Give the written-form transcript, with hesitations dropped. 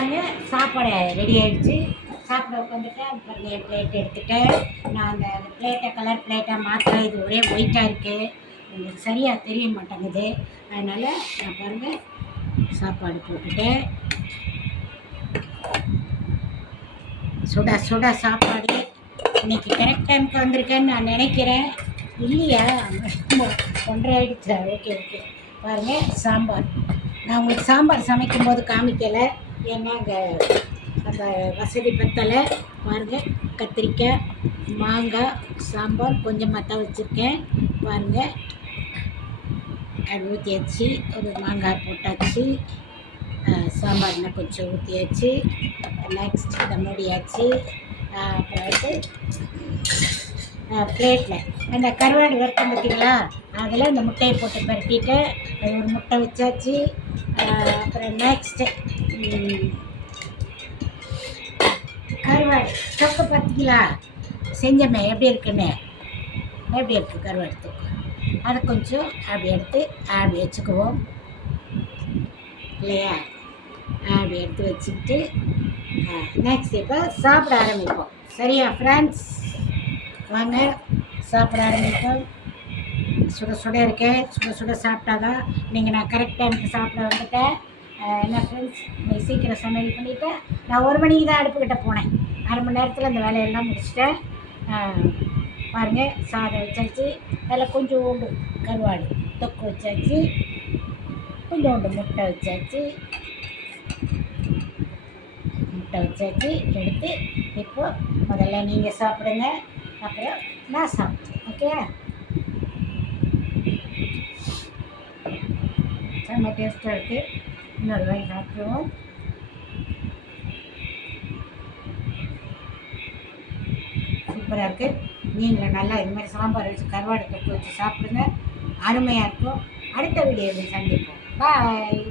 பாருங்கள் சாப்பாடு ரெடி ஆகிடுச்சு. சாப்பிட உட்காந்துட்டேன். பாருங்கள் என் பிளேட் எடுத்துகிட்டேன். நான் அந்த பிளேட்டை கலர் பிளேட்டாக மாற்றுறேன். இது ஒரே ஒயிட்டாக இருக்குது, உங்களுக்கு சரியாக தெரிய மாட்டேங்குது. அதனால் நான் பாருங்கள் சாப்பாடு போட்டுட்டேன். சுட சுட சாப்பாடு. இன்றைக்கி கரெக்ட் டைமுக்கு வந்திருக்கேன்னு நான் நினைக்கிறேன். இல்லையா, 1:30 ஆகிடுச்சா? Okay okay. பாருங்கள் சாம்பார். நான் உங்களுக்கு சாம்பார் சமைக்கும்போது காமிக்கலை, ஏன்னா அங்கே அந்த வசதி பத்தலை. பாருங்கள் கத்திரிக்காய், மாங்காய், சாம்பார் கொஞ்சமாக தான் வச்சுருக்கேன். பாருங்கள் அது ஊற்றியாச்சு, ஒரு மாங்காய் போட்டாச்சு, சாம்பார்னா கொஞ்சம் ஊற்றியாச்சு. நெக்ஸ்ட் இதை மூடியாச்சு. அப்புறம் வந்து பிளேட்டில் அந்த கருவாடு வறுத்தம் பார்த்தீங்களா, அதில் இந்த முட்டையை போட்டு பரட்டிட்டு அது ஒரு முட்டை வச்சாச்சு. அப்புறம் நெக்ஸ்ட்டு கருவாடு தொக்கு பார்த்தீங்களா செஞ்சமே எப்படி இருக்குன்னு, எப்படி இருக்குது கருவாடு தொக்கு. அதை கொஞ்சம் அப்படி எடுத்து அப்படி வச்சுக்குவோம் இல்லையா. அப்படி எடுத்து வச்சுக்கிட்டு நெக்ஸ்ட் இப்போ சாப்பிட ஆரம்பிப்போம். சரியா ஃப்ரெண்ட்ஸ், வாங்க சாப்பிட ஆரம்பிப்போம். சுட சுட இருக்கேன், சுட சுட சாப்பிட்டா தான் நீங்கள். நான் கரெக்ட் டைமுக்கு சாப்பிட வந்துட்டேன். என்ன ஃப்ரெண்ட்ஸ், நீங்கள் சீக்கிரம் சமையல் பண்ணிவிட்டேன். நான் 1 மணிக்கு தான் அடுப்புக்கிட்ட போனேன். 1/2 மணி நேரத்தில் அந்த வேலையெல்லாம் முடிச்சிட்டேன். பாருங்கள் சாதம் வச்சாச்சு, அதில் கொஞ்சோண்டு கருவாடு தொக்கு வச்சாச்சு, கொஞ்சோண்டு முட்டை வச்சாச்சு. எடுத்து இப்போ முதல்ல நீங்கள் சாப்பிடுங்க, அப்புறம் நான் சாப்பிட்டேன். ஓகே, செம்ம டேஸ்ட்டாக இருக்குது. இன்னொரு வாய் சாப்பிடுவோம். சூப்பராக இருக்குது. நீங்களும் நல்லா இது மாதிரி சாம்பார் வச்சு கருவாடு தொக்கு வச்சு சாப்பிடுங்க, அருமையாக இருக்கும். அடுத்த வீடியோவில் சந்திப்போம். பாய்.